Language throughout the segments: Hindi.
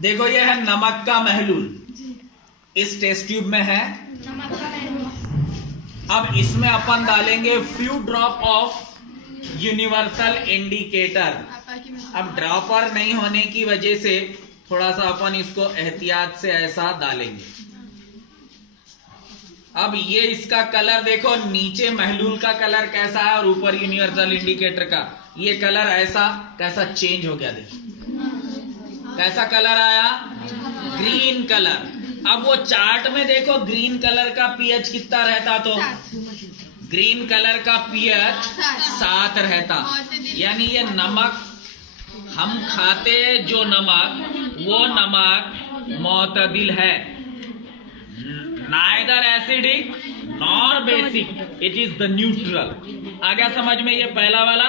देखो ये है नमक का महलूल, इस टेस्ट ट्यूब में है नमक का महलूल। अब इसमें अपन डालेंगे few drop of universal indicator. अब ड्रॉपर नहीं होने की वजह से थोड़ा सा अपन इसको एहतियात से ऐसा डालेंगे। अब ये इसका कलर देखो, नीचे महलूल का कलर कैसा है और ऊपर यूनिवर्सल इंडिकेटर का ये कलर ऐसा कैसा चेंज हो गया। देखो कैसा कलर आया, ग्रीन कलर। अब वो चार्ट में देखो ग्रीन कलर का पीएच कितना रहता, तो ग्रीन कलर का पीएच 7 रहता। यानी ये नमक हम खाते जो नमक, वो नमक मोतदिल है, neither acidic nor basic, it is the neutral. आ गया समझ में ये पहला वाला।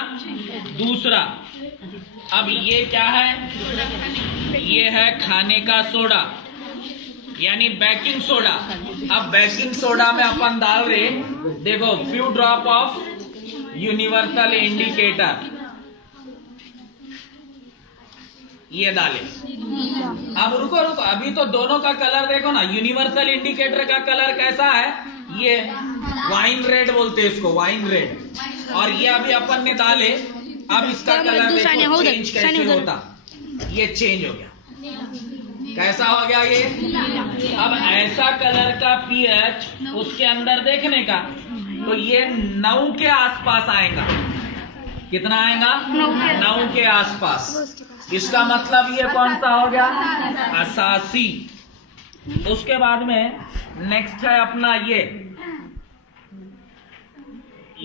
दूसरा, अब ये क्या है, ये है खाने का सोडा यानी बेकिंग सोडा। अब बेकिंग सोडा में अपन डाल रहे, देखो few drop of universal indicator, ये डाले। अब रुको, अभी तो दोनों का कलर देखो ना। यूनिवर्सल इंडिकेटर का कलर कैसा है, ये वाइन रेड बोलते हैं इसको, वाइन रेड। और ये अभी अपन ने डाले, अब इसका कलर देखो चेंज कैसे होता, ये चेंज हो गया। कैसा हो गया ये। अब ऐसा कलर का पीएच उसके अंदर देखने का, तो ये 9 के आसपास आएगा। कितना आएगा, 9 के आसपास। इसका मतलब ये कौन सा हो गया, असासी। उसके बाद में नेक्स्ट है अपना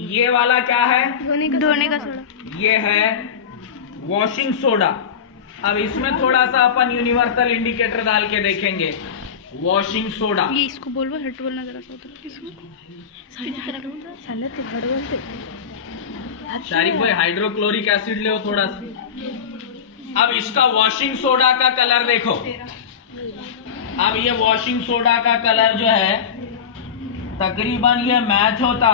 ये वाला क्या है, धोने का सोडा। ये है वॉशिंग सोडा। अब इसमें थोड़ा सा अपन यूनिवर्सल इंडिकेटर डाल के देखेंगे। वॉशिंग सोडा, ये इसको बोलबो, हट बोलना जरा सा उधर इसको। शारिक भाई हाइड्रोक्लोरिक एसिड ले थोड़ा सा। अब इसका वॉशिंग सोडा का कलर देखो। अब ये वॉशिंग सोडा का कलर जो है तकरीबन ये मैच होता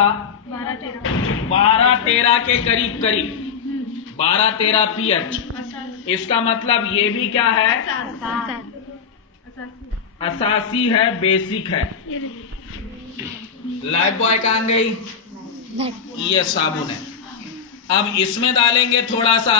12-13 के करीब 12-13 पीएच। इसका मतलब ये भी क्या है, असासी है, बेसिक है। लाइफ बॉय कहाँ गई, ये साबुन है। अब इसमें डालेंगे थोड़ा सा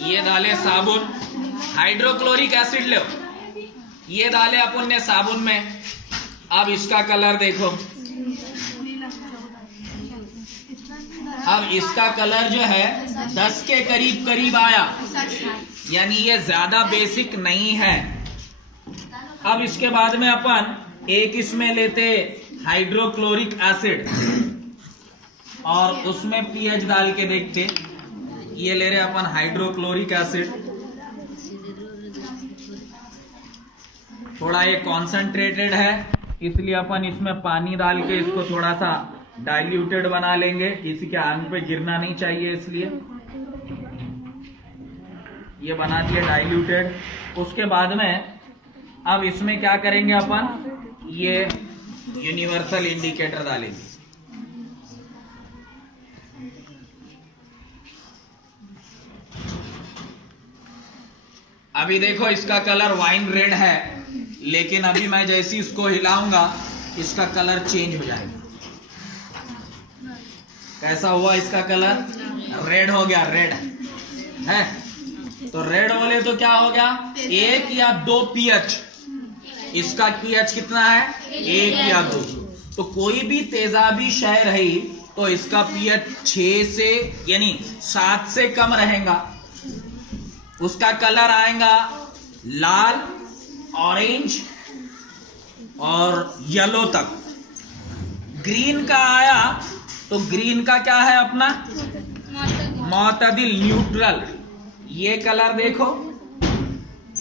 ये डाले साबुन, हाइड्रोक्लोरिक एसिड लो, ये डाले अपन ने साबुन में। अब इसका कलर देखो, अब इसका कलर जो है 10 के करीब आया, यानी ये ज्यादा बेसिक नहीं है। अब इसके बाद में अपन एक इसमें लेते हाइड्रोक्लोरिक एसिड और उसमें पीएच डाल के देखते। ये ले रहे अपन हाइड्रोक्लोरिक एसिड, थोड़ा ये कॉन्सेंट्रेटेड है इसलिए अपन इसमें पानी डाल के इसको थोड़ा सा डाइल्यूटेड बना लेंगे, किसी के आंख पे गिरना नहीं चाहिए इसलिए ये बना दिया डाइल्यूटेड। उसके बाद में अब इसमें क्या करेंगे अपन, ये यूनिवर्सल इंडिकेटर डालेंगे। अभी देखो इसका कलर वाइन रेड है, लेकिन अभी मैं जैसे इसको हिलाऊंगा इसका कलर चेंज हो जाएगा। कैसा हुआ, इसका कलर रेड हो गया, रेड है। तो रेड बोले तो क्या हो गया, 1 या 2 पीएच। इसका पीएच कितना है, 1 या 2। तो कोई भी तेजाबी शय रही तो इसका पीएच 6 से यानी 7 से कम रहेगा। उसका कलर आएगा लाल, ऑरेंज और येलो तक। ग्रीन का आया तो ग्रीन का क्या है अपना, मोतदिल, न्यूट्रल। ये कलर देखो,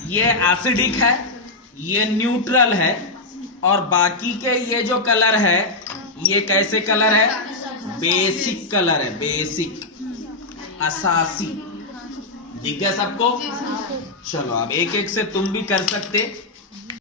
ये एसिडिक है, ये न्यूट्रल है। और बाकी के ये जो कलर है ये कैसे कलर है, बेसिक कलर है, बेसिक, असासी। दिख गया सबको। चलो अब एक एक से तुम भी कर सकते।